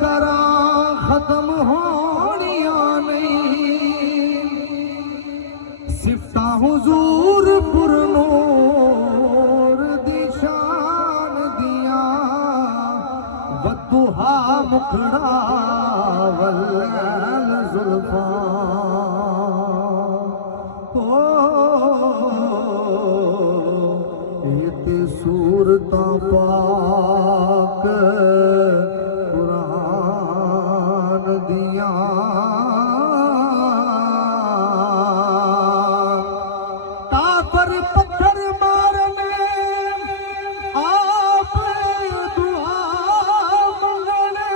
करा खत्म होनिया नहीं सिफता हुजूर पुरनूर दी शान दिया वदुहा मुखड़ा वल्लैल जुल्फा सूरता पाक कुरान दिया काफर पत्थर मारने आप दुआ मंगने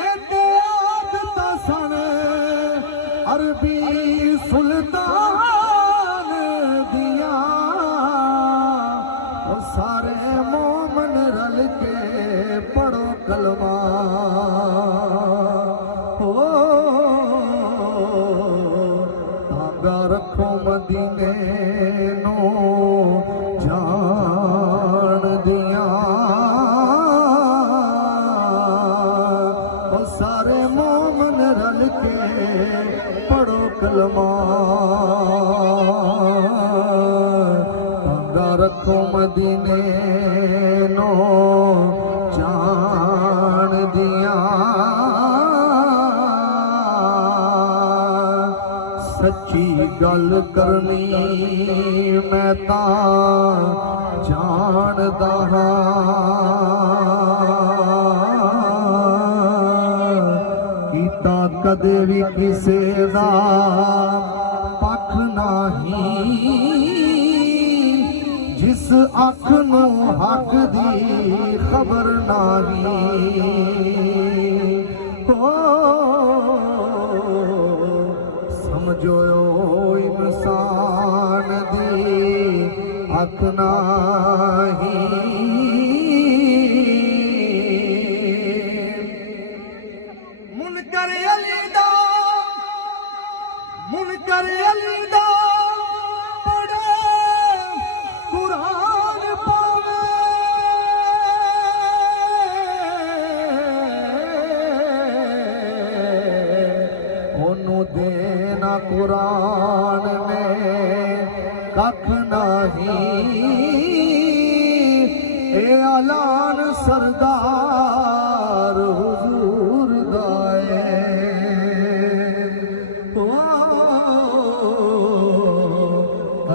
ऐते आदता सन अरबी सुल्तान दिया सारे मोमन रल के पढ़ो कलमा हो धागा रखो मदीने नो जान दिया सारे मोमन रल के पढ़ो कलमा रखो मदीने नो जान दिया सच्ची गल करनी मैं ता जानदा कीता कदे भी किसे दा पख नहीं जिस अख नू हक दी खबर नहीं हो समझो इंसान दी अख नहीं मुनकर अली दा कुरान पावे ओनू देना कुरान में कख नहीं ए ऐलान सरदार हुजूर दाए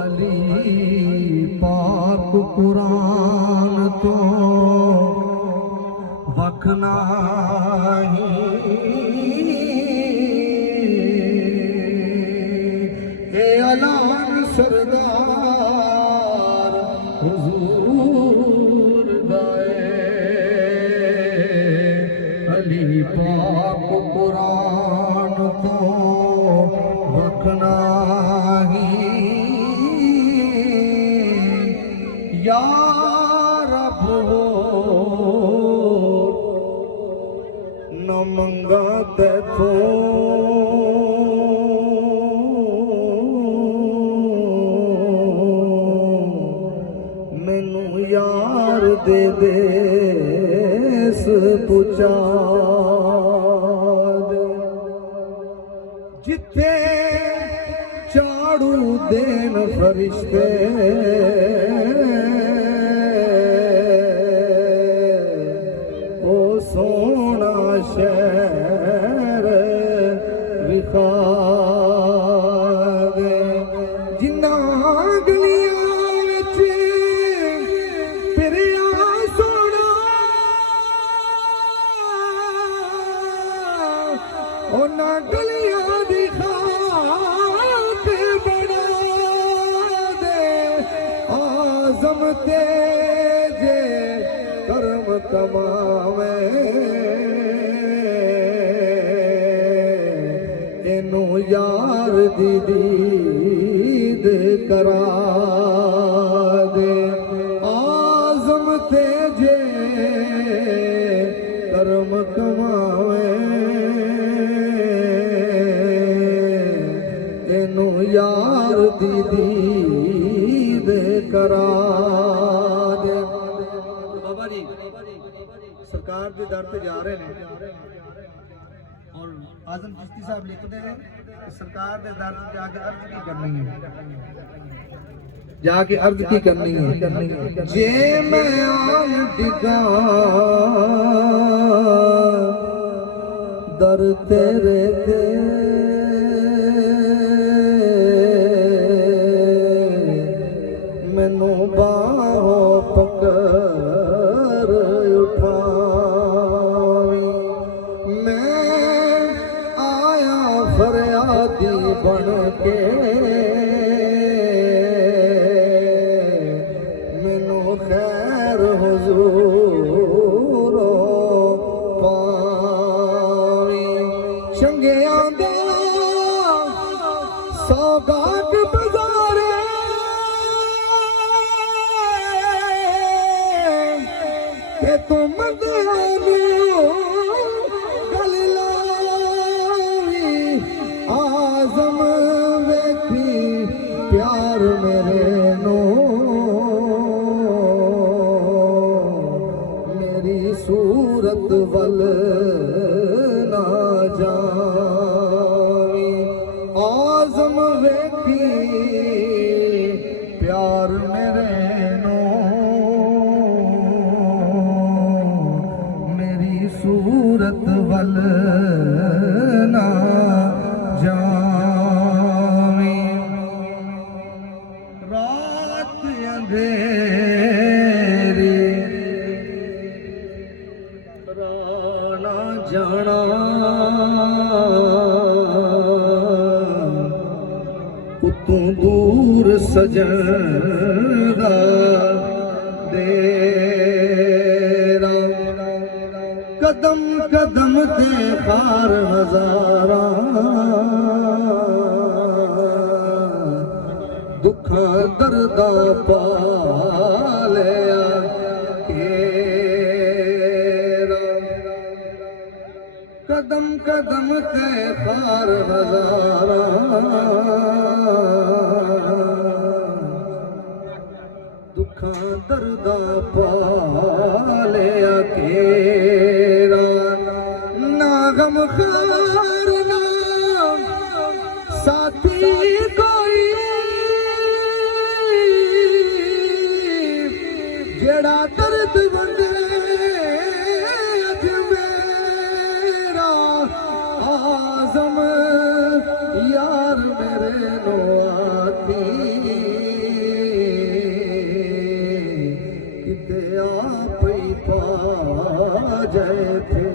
अली पाक कुरान तो वख नहीं ए ऐलान सरदार हुजूर दाए अली पाक कुरान तो वख नहीं या रब न मंगा तैथों मैनू यार दे देस पुचा जिथे झाड़ू देन फरिश्ते ओ सोना शहर विखा दे जिन्ना गलियां विच फिरिया सोना ओना गलियां दिखा तेजे कर्म कमावे इनू यार दी दीद करा दे आज़म तेजे कर्म कमावे इनू यार दी दीद करा दे बाबा जी सरकार के दर से जा रहे हैं और आजम चिश्ती साहब लिखते हैं कि सरकार के दर से जाके अर्ज की करनी है, जाके अर्ज की करनी है। जे मैं आन डिगा दर तेरे ते मैनू बाहों पकड़ उठावी, मैं आया फरियादी बन के मैनू खैर हुजूरों पावी। चंगियां दा सौगात बजारे के तुम गल लावी, आजम वेखी प्यार मेरे नो मेरी सूरत वल ना जावी, आजम वेखी प्यार मेरे नो मेरी सूरत वल ना जावी। रात अंधेरी राना जाना उतों दूर सजन दा डेरा, कदम कदम ते खार हजारा दुखा दर्दा पालिया घेरा, कदम कदम ते खार हजारा दुखा दर्दा पालिया घेरा, ना गम खार ना साथी कोई जेड़ा दर्द वंडे अज मेरा, आजम यार मेरे नो आती किते आप ही पा जाए थे।